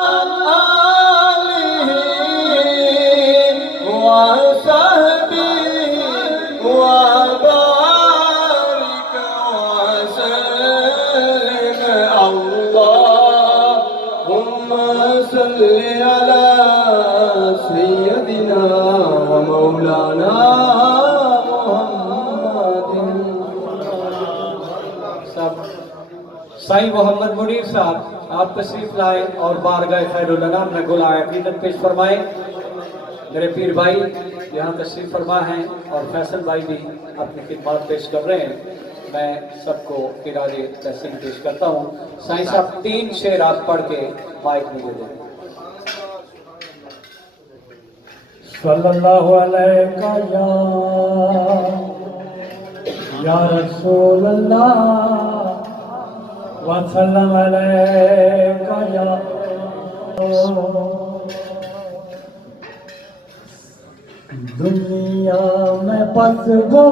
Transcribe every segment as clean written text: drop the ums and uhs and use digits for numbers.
آلہ وصحبہ وبارك وسلم اللهم صل على سيدنا ومولانا سائیں محمد منیر صاحب آپ تشریف لائیں اور بارگاہ خیر الانام میں گلائے عقیدت پیش فرمائیں۔ میرے پیر بھائی یہاں تشریف فرما ہیں اور فیصل بھائی بھی اپنی خدمات پیش کر رہے ہیں۔ میں سب کو خراج تحسین پیش کرتا ہوں۔ سائیں صاحب 3 شعر آپ پڑھ کے مائک میں دے دیں۔ صلی اللہ علیہ یا رسول اللہ وسلم علیکہ یا دنیا میں بس وہ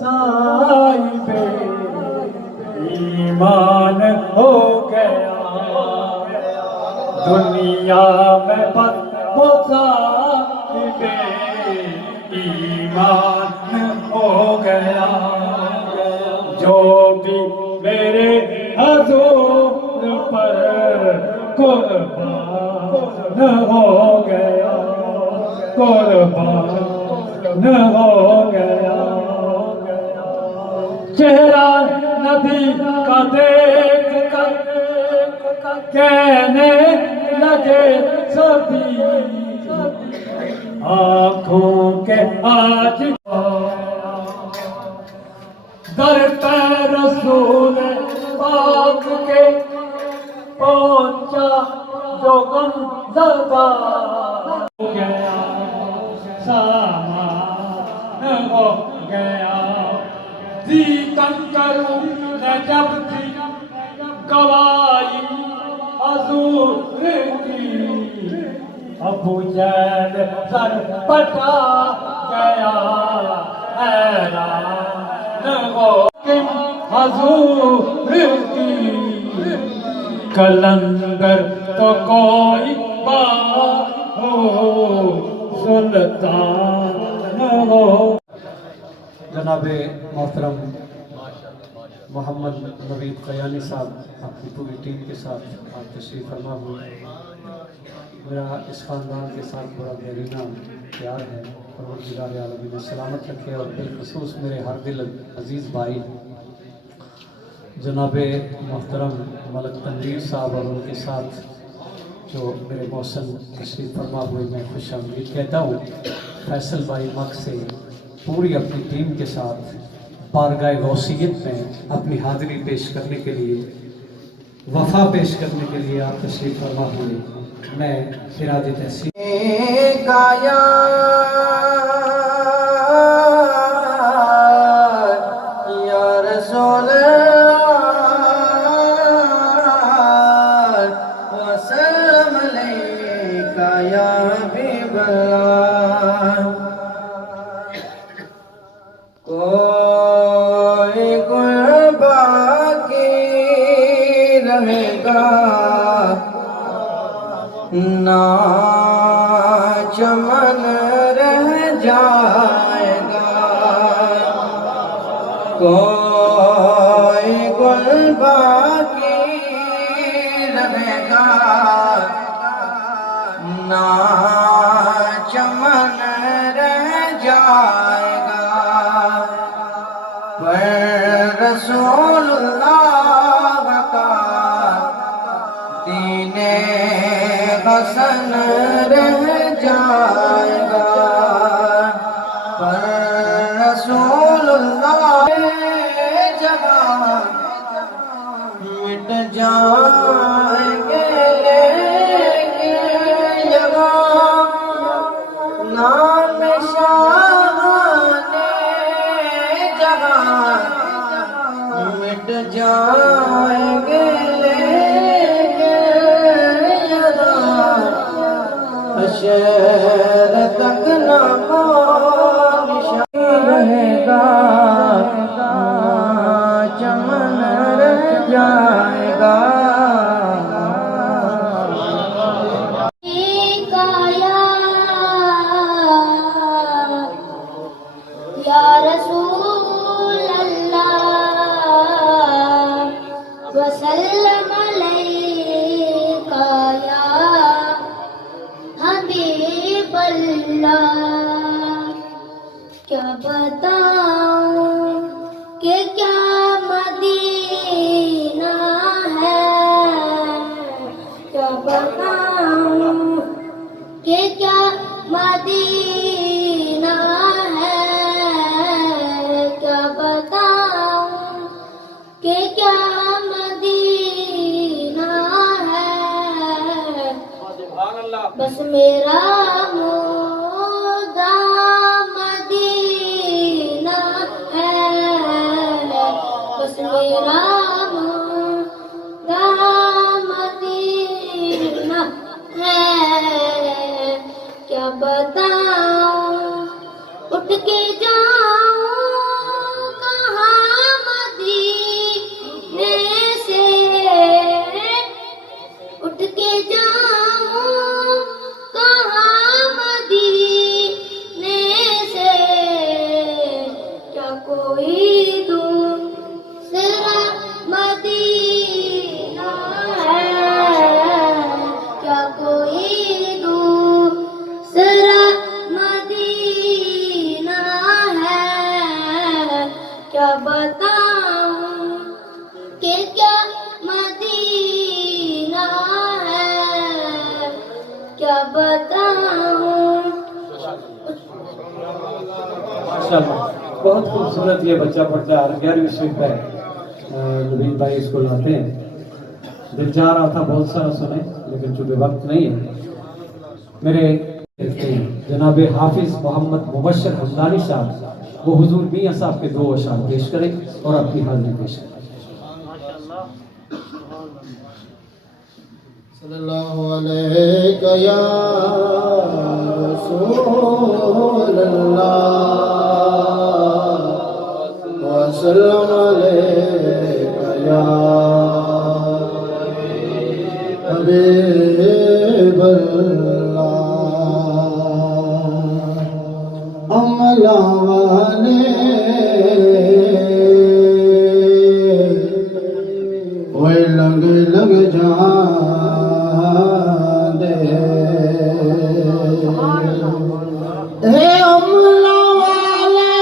صاحب ایمان ہو گیا، دنیا میں بس وہ صاحب ایمان ہو گیا، جو بھی میرے حضور پر قربان ہو گیا، قربان ہو گیا، چہرہ نبی کا دیکھ کر کہنے لگے سبھی آنکھوں کے آج در پہ رسول پاک کے پہنچا جو غم زدہ ہو گیا، سامان ہو گیا، زیتن کروں نے جب تھی گواہی حضور کی، ابو جہل سر پٹا گیا، حیران ہو حضور کی، کلندر تو کوئی بات ہو سلطان ہو۔ جناب محترم محمد نوید قیانی صاحب اپنی پوری ٹیم کے ساتھ آپ تشریف فرما ہوئے۔ میرا اس خاندان کے ساتھ بڑا دیرینہ پیار ہے، پروردگار عالم انہیں سلامت رکھے، اور بالخصوص میرے ہر دل عزیز بھائی جناب محترم ملک تنویر صاحب اور ان کے ساتھ جو میرے محسن تشریف فرما ہوئے، میں خوش آمدید کہتا ہوں۔ فیصل بھائی مکھ سے پوری اپنی ٹیم کے ساتھ بارگاہ غوثیت میں اپنی حاضری پیش کرنے کے لیے، وفا پیش کرنے کے لیے آپ تشریف فرما ہوئے۔ میں خراج تحسین یا رسول وسلم علیکہ یا حبیب اللہ، کوئی گل باقی رہے گا نہ چمن رہ جائے گا، کوئی گل باقی رہے گا نہ چمن رہ جائے گا، پر رسول اللہ کا دین حسن رہ جائے گا، پر رسول اللہ جہاں مٹ جائیں گے، لیکن یہاں نام شاہان جہاں مٹ جائیں گے، حشر تک نام نشان رہے گا، چمن رہ جائے گا، بتاؤں کہ کیا مدینہ ہے، کیا بتاؤں کہ کیا مدینہ ہے، بس میرا مردہ مدینہ ہے، بس میرا مردہ مدینہ ہے، کیا بتاؤں اٹھ کے جاؤں کہاں مدینے سے، اٹھ کے جاؤں کہاں مدینے سے، کیا کوئی دوسرا مدینہ ہے، کیا کوئی دوسرا مدینہ ہے، کیا بتاؤں کہ کیا مدینہ ہے، کیا بتاؤں. ماشاءاللہ بہت خوبصورت یہ بچہ پڑھتا ہے اور 11ویں صنف ہے. نبیل بھائی اسکول آتے ہیں. دل چاہ رہا تھا بہت سارا سنیں لیکن چونکہ وقت نہیں ہے. میرے جناب حافظ محمد مبشر حمدانی صاحب وہ حضور میاں صاحب کے 2 اشعار پیش کریں اور اپنی حاضری پیش کریں. صلی اللہ علیہ یا رسول اللہ وسلم علیہ یا حبیب اللہ. عملہ والے وہ لنگ لنگ جان دے، اے عملہ والے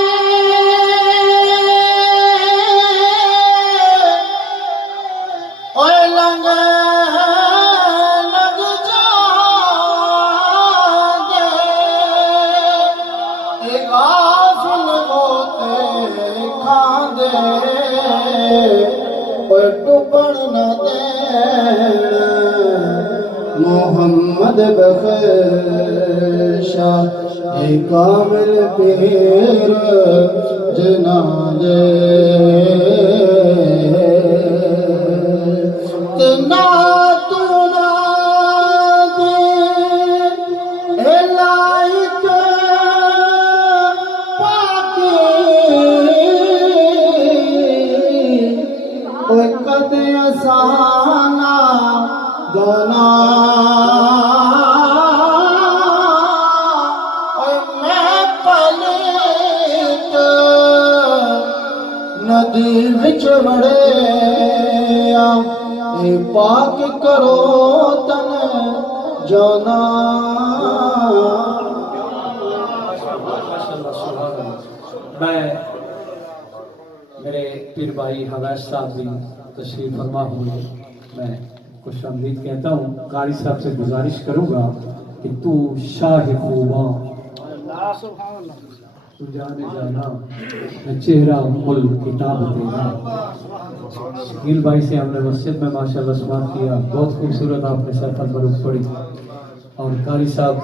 وہ لنگ لنگ جان دے، اے غافل ہوتے کھان دے، ڈوبن نہ دین محمد بخشا، اے کامل پیر جنازے تنا تو نہ دے، اے لائق پاکی قد اسانا دونا، میں پلیت ندی وچ وڑیا، اے پاک کرو تن جانا. میں میرے پیر بھائی حویس صاحب بھی تشریف فرما ہوئے. میں خوش آمدید کہتا ہوں. قاری صاحب سے گزارش کروں گا کہ تو شاہ خوباں تو جانے جانا میں چہرہ مل کتاب تیرا. شکیل بھائی سے ہم نے مسجد میں ماشاءاللہ سماعت کیا. بہت خوبصورت آپ نے سیف المروف پڑھی. اور قاری صاحب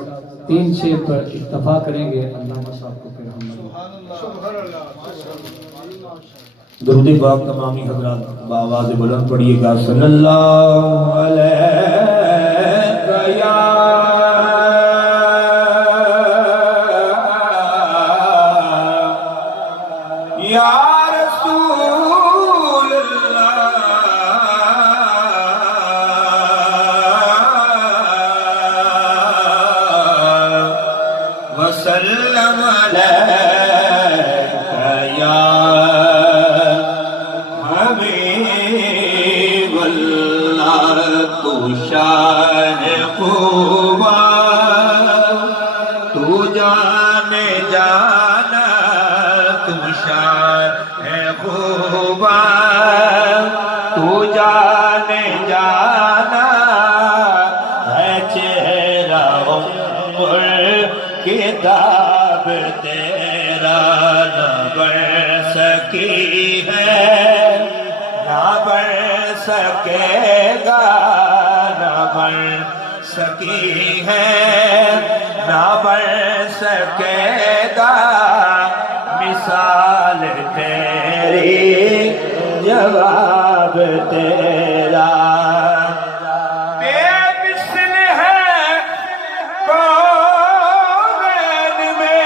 3 شعر پر اکتفا کریں گے. علامہ صاحب کو پھر ہم درود پاک تمامی حضرات بآواز بلند پڑھیے گا. صلی اللہ علیہ یا رسول اللہ وسلم علیہ یا حبیب اللہ. تو شان خوباں تو جانے جانا، تم شان خوباں تو جانے جانا آفتاب تیرا نہ بڑھ سکی ہے، نہ بڑھ سکے گا، نہ بڑھ سکی ہے، نہ بڑھ سکے گا مثال تیری، جواب تیرا بے مثل ہے کونین میں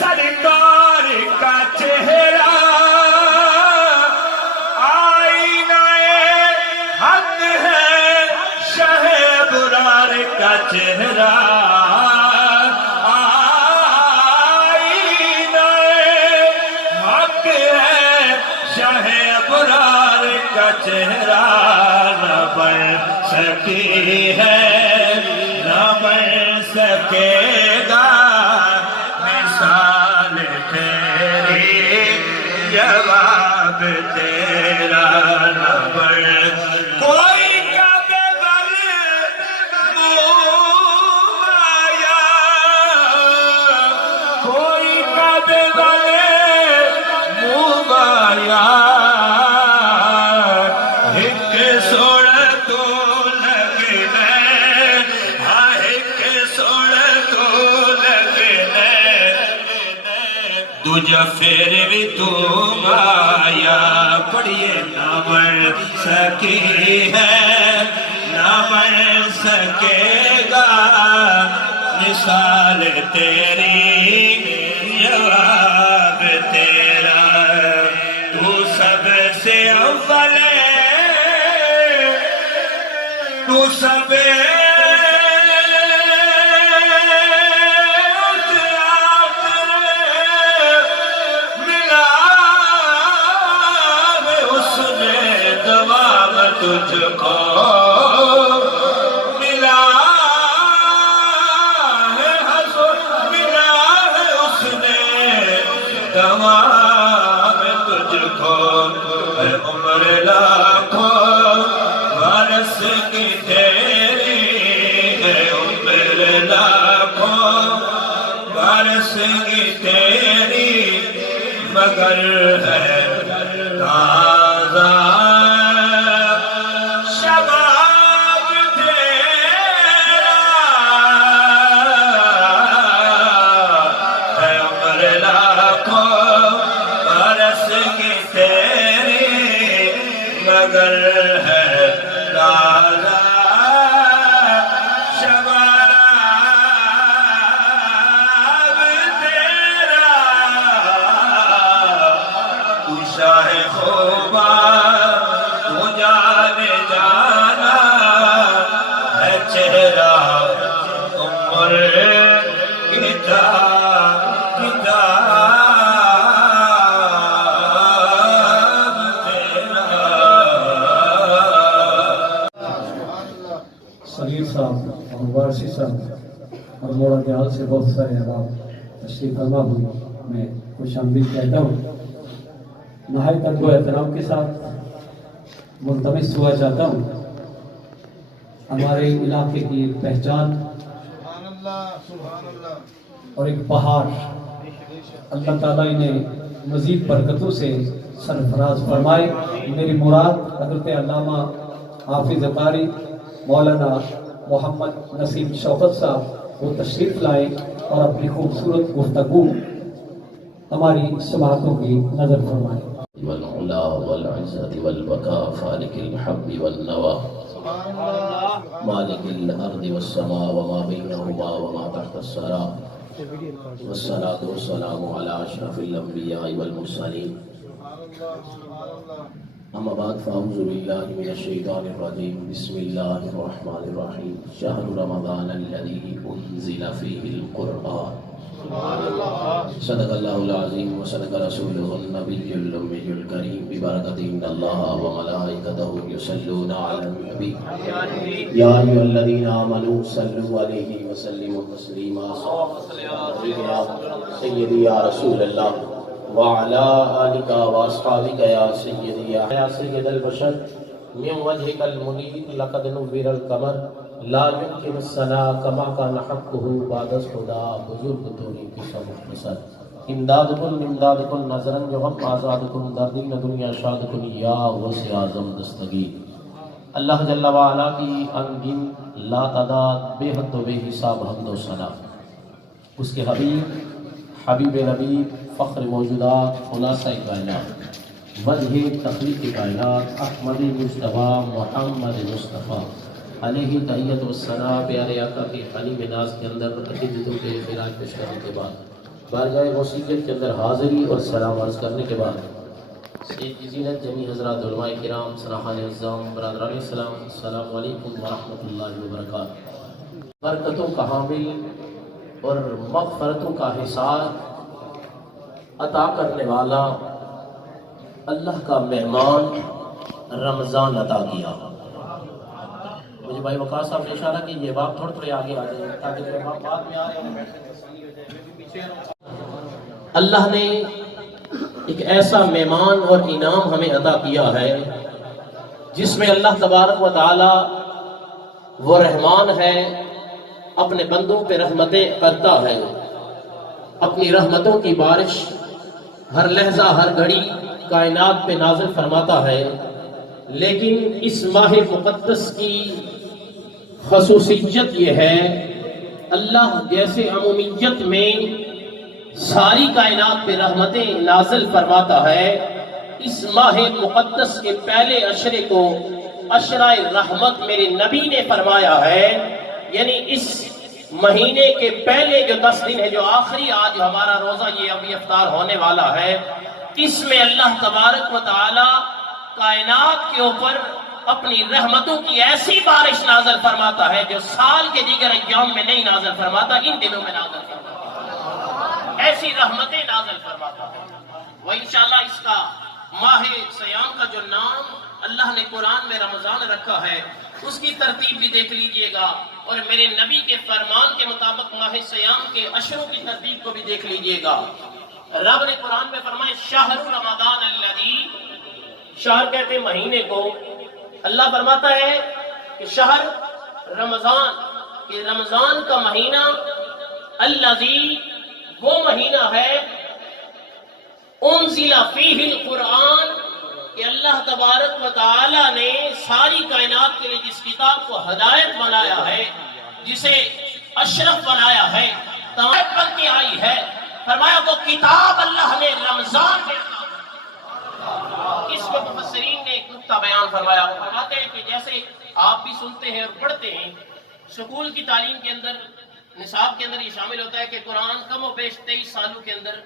سرکار کا چہرہ، آئینہ حق ہے شہ برار کا چہرہ، آئینہ حق ہے شہ برار کا چہرہ، نہ بڑھ سکی ہے، نہ بڑھ سکے گا مثال تیری، جواب تیرا نہ بڑھ کوئی کعبے بل منہ آیا، کوئی کعبے بل منہ آیا، ایک سوڑ تو لگنے، ہاں ایک سوڑ تو لگنے، دجا پھر بھی تم آیا، پڑھیے نہ بڑھ سکی ہے، نہ بڑھ سکے گا مثال تیری، جواب تیرا تو سب سے اول ہے، تو سب تجھ کو ملا ہے، حسن ملا ہے اس نے دوا میں تجھ کو، ہے عمر لاکھوں برس کی تیری، ہے عمر لاکھوں برس کی تیری، مگر ہے تازہ مگر ہے تازہ شباب تیرا، تو شاہ خوبا تو جانے جانا ہے چہرہ، عمر سلیم صاحب اور وارثی صاحب اور موڑا دیال سے بہت سارے احباب تشریف فرما ہوئی، میں خوش آمدید کہتا ہوں، نہایت ادب و احترام کے ساتھ ملتمس ہوا چاہتا ہوں، ہمارے علاقے کی ایک پہچان اور ایک بہار، اللہ تعالیٰ انہیں مزید برکتوں سے سرفراز فرمائے۔ میری مراد حضرت علامہ حافظ قاری مولانا محمد نسیم شوکت صاحب وہ تشریف لائیں اور اپنی خوبصورت گفتگو ہماری سماعتوں کی نظر فرمائیں۔ والعلا والعزة والبقاء فالك الحب والنوى مالك الأرض والسماء وما بينهما وما تحت الثرى والصلاة والسلام على أشرف الأنبياء والمرسلين أما بعد فأعوذ بالله من الشيطان الرجيم بسم الله الرحمن الرحيم شهر رمضان الذي أنزل فيه القرآن صدق الله العظيم وصدق رسوله النبي الأمي الكريم ببركة إن الله وملائكته يصلون على النبي يا أيها الذين آمنوا صلوا عليه وسلموا تسليما سيدي يا رسول الله وعلى آلك وأصحابك يا سيدي يا سيد البشر من وجهك المنير لقد نور القمر لا يمكن الصلاة كما كان حقه بعد خدا بزرگ توری کی سب مختصر امداد کن نظرن جو غم آزاد کن در دین دنیا شاد کن یا غوث اعظم دستگیر. اللہ جل وعلا کی انگن لا تعداد بے حد و بے حساب حمد و ثنا اس کے حبیب نبی فخر موجودات خلاصہ کائنات مدح تخلیق کائنات احمدی مصطفیٰ محمد مصطفیٰ علیہ تحیت والثناء پیارے آقا کی حلیم ناز کے اندر عقیدتوں کے خراج پیش کرنے کے بعد بارگاہ غوثیت کے اندر حاضری اور سلام عرض کرنے کے بعد سید زینت جمی حضرات علماء کرام سراحان عظام برادران السلام السلام علیکم ورحمۃ اللہ وبرکاتہ. برکتوں کا حامل اور مغفرتوں کا حصار عطا کرنے والا اللہ کا مہمان رمضان عطا کیا. مجھے بھائی وقار صاحب نے اشارہ کہ یہ بات تھوڑے آگے آ جائیں تاکہ جو بعد میں آ رہے ہیں. اللہ نے ایک ایسا مہمان اور انعام ہمیں عطا کیا ہے جس میں اللہ تبارک و تعالی وہ رحمان ہے، اپنے بندوں پہ رحمتیں کرتا ہے، اپنی رحمتوں کی بارش ہر لحظہ ہر گھڑی کائنات پہ نازل فرماتا ہے. لیکن اس ماہ مقدس کی خصوصیت یہ ہے اللہ جیسے عمومیت میں ساری کائنات پہ رحمتیں نازل فرماتا ہے، اس ماہ مقدس کے پہلے عشرے کو عشرہ رحمت میرے نبی نے فرمایا ہے. یعنی اس مہینے کے پہلے جو 10 دن ہے، جو آخری آج ہمارا روزہ یہ ابھی افطار ہونے والا ہے، اس میں اللہ تبارک و تعالی کائنات کے اوپر اپنی رحمتوں کی ایسی بارش نازل فرماتا ہے جو سال کے دیگر ایام میں نہیں نازل فرماتا، ان دنوں میں نازل فرماتا ہے. ایسی رحمتیں نازل فرماتا ہے. وہ انشاءاللہ اس کا ماہ سیام کا جو نام اللہ نے قرآن میں رمضان رکھا ہے اس کی ترتیب بھی دیکھ لیجئے گا، اور میرے نبی کے فرمان کے مطابق ماہ سیام کے عشروں کی ترتیب کو بھی دیکھ لیجئے گا. رب نے قرآن میں فرمایا شہر رمضان الذی، شہر کہتے ہیں مہینے کو. اللہ فرماتا ہے کہ شہر رمضان، کہ رمضان کا مہینہ، الذی وہ مہینہ ہے، انزل فیہ القرآن، کہ اللہ تبارک و تعالی نے ساری کائنات کے لیے جس کتاب کو ہدایت بنایا ہے، جسے اشرف بنایا ہے، تمام بن کے آئی ہے. فرمایا وہ کتاب اللہ نے رمضان میں. اس میں مفسرین نے ایک نقطہ بیان فرمایا. فرماتے ہیں کہ جیسے آپ بھی سنتے ہیں اور پڑھتے ہیں، سکول کی تعلیم کے اندر نصاب کے اندر یہ شامل ہوتا ہے کہ قرآن کم و بیش 23 سالوں کے اندر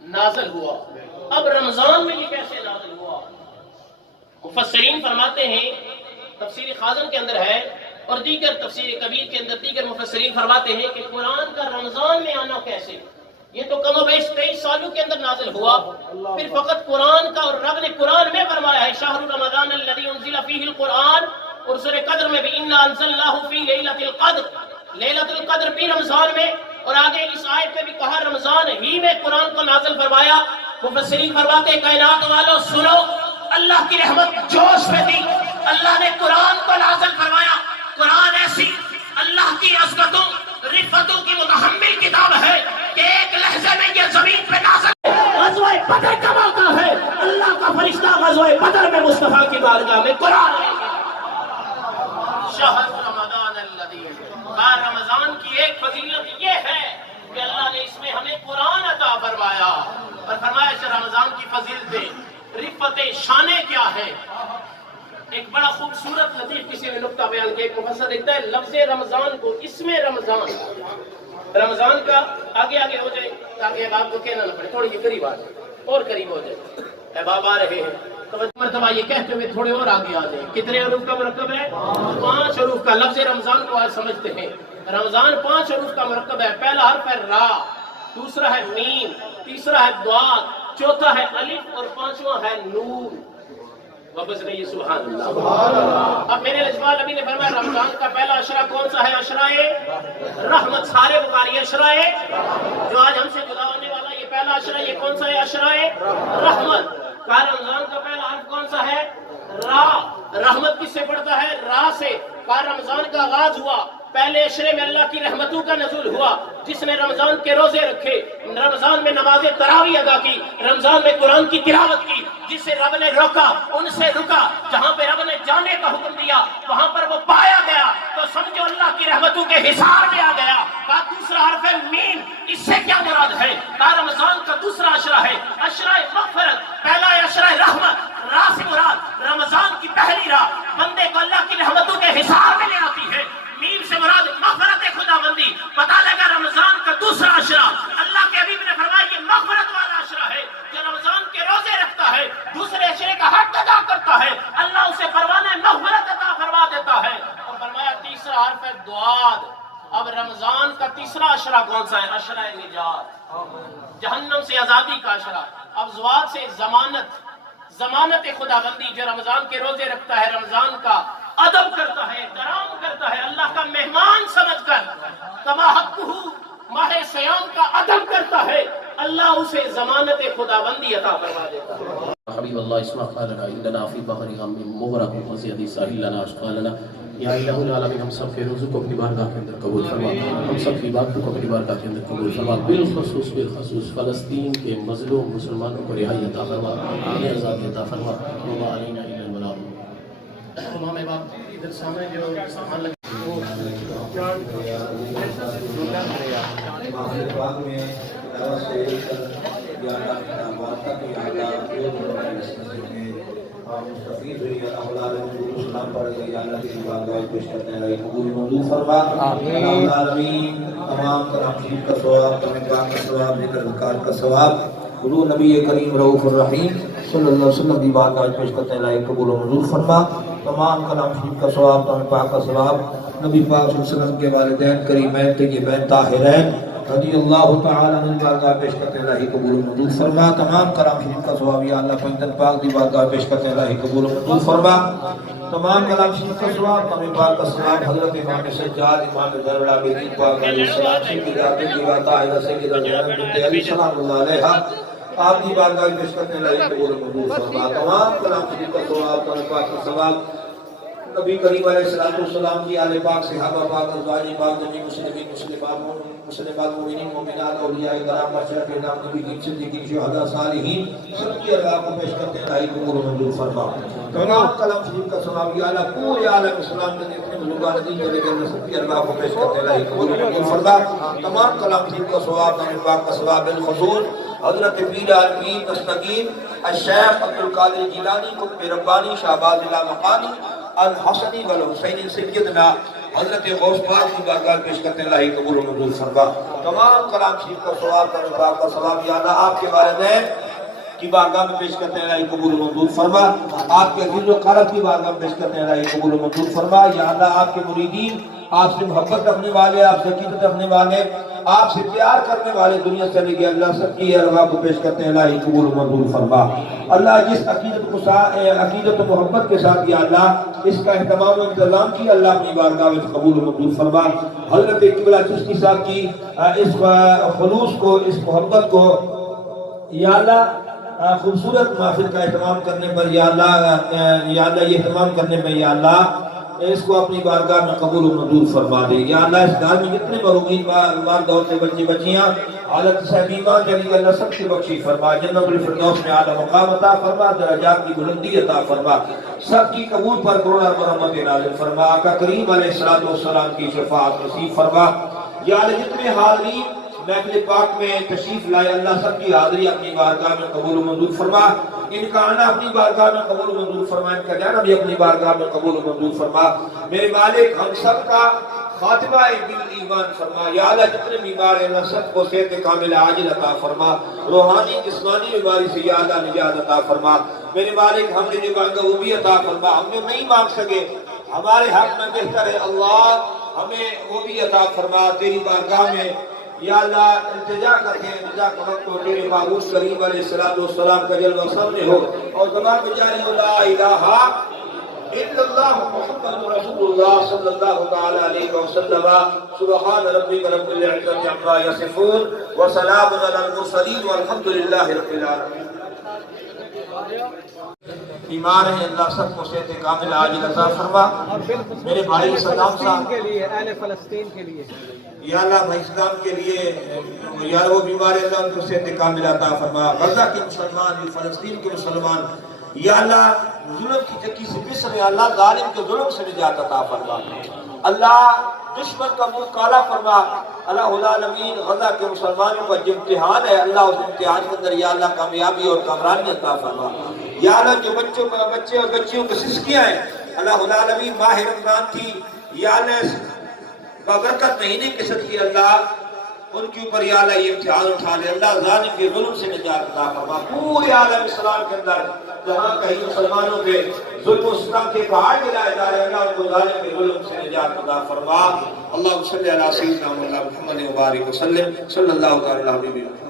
نازل ہوا. اب رمضان میں یہ کیسے نازل ہوا؟ مفسرین فرماتے ہیں، تفسیر خازن کے اندر ہے اور دیگر تفسیر کبیر کے اندر دیگر مفسرین فرماتے ہیں کہ قرآن کا رمضان میں آنا کیسے؟ یہ تو کم و بیش 23 سالوں کے اندر نازل ہوا. پھر فقط قرآن کا، اور رب نے قرآن میں فرمایا ہے شہر رمضان الذی انزل فیہ القرآن، اور سورہ قدر میں بھی انا انزلناہ فی لیلۃ القدر، لیلۃ القدر بھی رمضان میں، اور آگے اس آیت میں بھی کہا رمضان ہی میں قرآن کو نازل فرمایا. مفسرین فرماتے ہیں کائنات والوں سنو، اللہ کی رحمت جوش میں تھی، اللہ نے قرآن کو نازل فرمایا. قرآن ایسی اللہ کی عظمتوں رفتوں کی متحمل کتاب ہے کہ ایک لحظے میں یہ زمین پہ نازل. غزوہ بدر کا موقع ہے، اللہ کا فرشتہ غزوہ بدر میں مصطفیٰ کی بارگاہ میں قرآن ہے. شہر رمضان الذی، رمضان کی ایک فضیلت یہ ہے کہ اللہ نے اس میں ہمیں قرآن عطا فرمایا، اور فرمایا کہ رمضان کی فضیلتیں، رفتیں، شانیں کیا ہیں. ایک بڑا خوبصورت لطیف کسی نے نقطہ بیان کیا. ایک مفسر لکھتا ہے لفظ رمضان کو، اس میں رمضان، رمضان کا آگے آگے ہو جائے تاکہ اب آپ کو کہنا نہ پڑے، تھوڑی یہ قریب آ جائے اور قریب ہو جائے. احباب آ رہے ہیں تو مرتبہ یہ کہتے ہوئے تھوڑے اور آگے آ جائیں. کتنے حروف کا مرکب ہے؟ 5 حروف کا. لفظ رمضان کو آج سمجھتے ہیں. رمضان 5 حروف کا مرکب ہے. پہلا حرف ہے را، دوسرا ہے میم، تیسرا ہے ضاد، چوتھا ہے الف، اور 5واں ہے نون. واپس نہیں سبحان اللہ. اب میرے لجپال نبی نے فرمایا رمضان کا پہلا عشرہ کون سا ہے؟ عشرہ رحمت. سارے بخاری عشرہ جو آج ہم سے جدا ہونے والا یہ پہلا عشرہ، یہ کون سا ہے؟ عشرہ رحمت. رمضان کا پہلا حرف کون سا ہے؟ را. رحمت کس سے پڑھتا ہے؟ را سے. کہا رمضان کا آغاز ہوا، پہلے عشرے میں اللہ کی رحمتوں کا نزول ہوا، جس نے رمضان کے روزے رکھے، رمضان میں نماز تراویح ادا کی، رمضان میں قرآن کی تلاوت کی، جسے رب نے روکا ان سے رکا، جہاں پہ رب نے جانے کا حکم دیا وہاں پر وہ پایا گیا، تو سمجھو اللہ کی رحمتوں کے حصار میں آ گیا۔ کہا دوسرا حرف ہے میم، اس سے کیا مراد ہے؟ کہا رمضان کا دوسرا عشرہ ہے عشرہ مغفرت، پہلا ہے عشرہ رحمت، راہ سے مراد رمضان کی پہلی راہ بندے کو اللہ کی رحمتوں کے حصار میں لے آتی ہے، میم سے مراد مغفرت خدا بندی۔ پتہ لگا رمضان کا دوسرا عشرہ، اللہ کے حبیب نے فرمایا یہ مغفرت والا عشرہ ہے، جو رمضان کے روزے رکھتا ہے، دوسرے عشرے کا حق ادا کرتا ہے، اللہ اسے پروانہ مغفرت عطا فرما دیتا ہے۔ اور فرمایا تیسرا حرف ہے دعاد۔ اب رمضان کا تیسرا عشرہ کون سا ہے؟ عشرہ نجات، جہنم سے آزادی کا عشرہ۔ اب زوال سے ضمانت خدا بندی، جو رمضان کے روزے رکھتا ہے، رمضان کا ادب کرتا ہے، احترام کرتا ہے، اللہ کا مہمان سمجھ کر کما حقہ ماہ سیام کا ادب کرتا ہے، اللہ اسے ضمانت خدا بندی عطا فرما دیتا ہے۔ حبیب اللہ اسمع قالنا اننا فی بحر غم مغرق وزیادی ساحل لنا اشقالنا، یا الہ العالمین ہم سب کے روزوں کو اپنی بارگاہ کے اندر قبول فرما، ہم سب کی عبادتوں کو اپنی بارگاہ کے اندر قبول فرما، بالخصوص فلسطین کے مظلوم مسلمانوں کو رہائی عطا فرما، انہیں آزادی عطا فرما، وما علینا الا البلاغ۔ امام باپ ادھر سامنے جو سامان لگے تمام کلام شریف کا ثواب، تمہیں پاک کا ثواب، ذکر اذکار کا ثواب، حضور نبی کریم رؤوف الرحیم صلی اللہ علیہ وسلم کی بارگاہ پیش کرتے ہیں، لائق قبول و منظور فرما۔ تمام کلام شریف کا ثواب، تمہیں پاک کا ثواب، نبی پاک صلی اللہ علیہ وسلم کے والدین کریمین طیبین طاہرین رضی اللہ تعالی عنہ کی بارگاہ پیش کرتے ہیں، الہی قبول و منظور فرما۔ تمام کلام شریف کا ثواب یا اللہ پیغمبر پاک کی بارگاہ پیش کرتے ہیں، الہی قبول و منظور فرما۔ تمام کلام شریف کا ثواب، تمہیں پاک کا ثواب، حضرت امام سجاد امام زین العابدین پاک علیہ السلام سے کی ذات کی طاہرہ سیدہ زینب بنت علی سلام اللہ علیہا آپ کی بارگاہ پیش کرتے ہیں، الہی قبول و منظور فرما۔ تمام کلام شریف کا ثواب، تمہیں پاک کا ثواب، نبی کریم علیہ السلام کی آل پاک، صحابہ پاک، ازواج پاک، جميع مسلمین، مسلمات، مومنین، مومنات، اولیاء کرام، اشراف نام، نبیین، صدیقین، شہداء، صالحین، سب کی ارواح کو پیش کرتے ہیں، الہی قبول و منظور فرما۔ تمام کلام شریف کا ثواب یا اللہ پورے عالم اسلام کے جتنے بزرگان دین چلے گئے سب کی ارواح کو پیش کرتے ہیں، الہی قبول و منظور فرما۔ تمام کلام شریف کا ثواب، تمہیں پاک کا ثواب، بالخصوص حضرت پیر عالمین مستقیم الشیخ عبدالقادر جیلانی قطب ربانی شہباز لامکانی الحسنی والحسینی سیدنا حضرت غوث پاک کی بارگاہ پیش کرتے ہیں، الہی قبول و منظور فرما۔ تمام کلام شریف کا ثواب، تمہیں پاک کا ثواب یا اللہ آپ کے والدین کی بارگاہ میں پیش کرتے ہیں، الہی قبول و منظور فرما۔ آپ کے عزیز و قرب کی بارگاہ میں پیش کرتے ہیں، الہی قبول و منظور فرما۔ یا اللہ آپ کے مریدین، آپ سے محبت رکھنے والے، آپ سے عقیدت رکھنے والے، آپ سے پیار کرنے والے دنیا سے لے گئے، اللہ سب کی ارواح کو پیش کرتے ہیں، الہی قبول و منظور فرما۔ اللہ جس عقیدت و محبت کے ساتھ یا اللہ اس کا اہتمام و انتظام کی، اللہ اپنی بارگاہ میں قبول و منظور فرما۔ حضرت قبلہ چشتی صاحب کی اس خلوص کو، اس محبت کو یا اللہ خوبصورت محفل کا اہتمام کرنے پر یا اللہ یہ اہتمام کرنے میں یا اللہ اس کو اپنی بارگاہ میں قبول و منظور فرما دے۔ یا اللہ اس گھر میں جتنے مروگین مرد عورتیں بچے بچیاں حالت صاحب ایمان جلی اللہ سب کی بخشی فرما، جنت الفردوس میں اعلیٰ مقام عطا فرما، درجات کی بلندی عطا فرما، سب کی قبول پر کروڑا مرحمت نازل فرما، آقا کریم علیہ السلام کی شفاعت نصیب فرما۔ یا اللہ جتنے حاضرین محفل پاک میں تشریف لائے، اللہ سب کی حاضری اپنی بارگاہ میں قبول و منظور فرما، ان کا آنا اپنی بارگاہ میں قبول و منظور فرما، ان کا جانا بھی اپنی بارگاہ میں قبول و منظور فرما۔ میرے مالک ہم سب کا خاتمہ دل ایمان فرما۔ یا اللہ جتنے بیمار ہیں اللہ سب کو صحت کامل عاجل عطا فرما، روحانی جسمانی بیماری سے یا اللہ نجات عطا فرما۔ میرے مالک ہم نے جو مانگا وہ بھی عطا فرما، ہم جو نہیں مانگ سکے ہمارے حق میں بہتر ہے اللہ ہمیں وہ بھی عطا فرما۔ تیری بارگاہ میں یا اللہ التجا کرتے ہیں، التجا کا وقت ہو تیرے معبود کریم علیہ السلام کا جلوہ سامنے ہو اور زبان میں جاری ہو لا الہ الا اللہ محمد رسول اللہ صلی اللہ تعالی علیہ وسلم۔ سبحان ربک رب العزت عما یصفون وسلام علی المرسلین والحمد للہ رب العالمین۔ بیمار ہیں اللہ سب کو صحت کامل عاجل عطا فرما. میرے بھائی صدام صاحب کے لیے اہل فلسطین کے لیے یا اللہ بھائی اسلام کے لیے یا وہ بیمار ہیں اللہ ان کو صحت کامل عطا فرما. غزہ کے مسلمان فلسطین کے مسلمان یا اللہ ظلم کی چکی سے پس رہے اللہ ظالم کے ظلم سے نجات عطا فرما. اللہ دشمن کا منہ کالا فرما. اللہ العالمین غزہ کے مسلمانوں کا جو امتحان ہے اللہ اس امتحان کے اندر یا اللہ کامیابی اور کامرانی عطا فرما. یا اللہ جو بچے اور بچیوں کے سسکیاں ہیں اللہ العالمین ماہ رمضان کی یا اللہ بابرکت مہینے کے صدقے اللہ ان کے اوپر یا اللہ یہ امتحان اٹھا لے. اللہ ظالم کے ظلم سے نجات عطا فرما. پورے عالم اسلام کے اندر جہاں کہیں مسلمانوں کے ظلم و ستم کے پہاڑ گرائے جا رہے ہیں اللہ ان کو ظالم کے ظلم سے نجات عطا فرما. اللہم صلی علی سیدنا محمد و بارک وسلم صلی اللہ تعالی علیہ وسلم.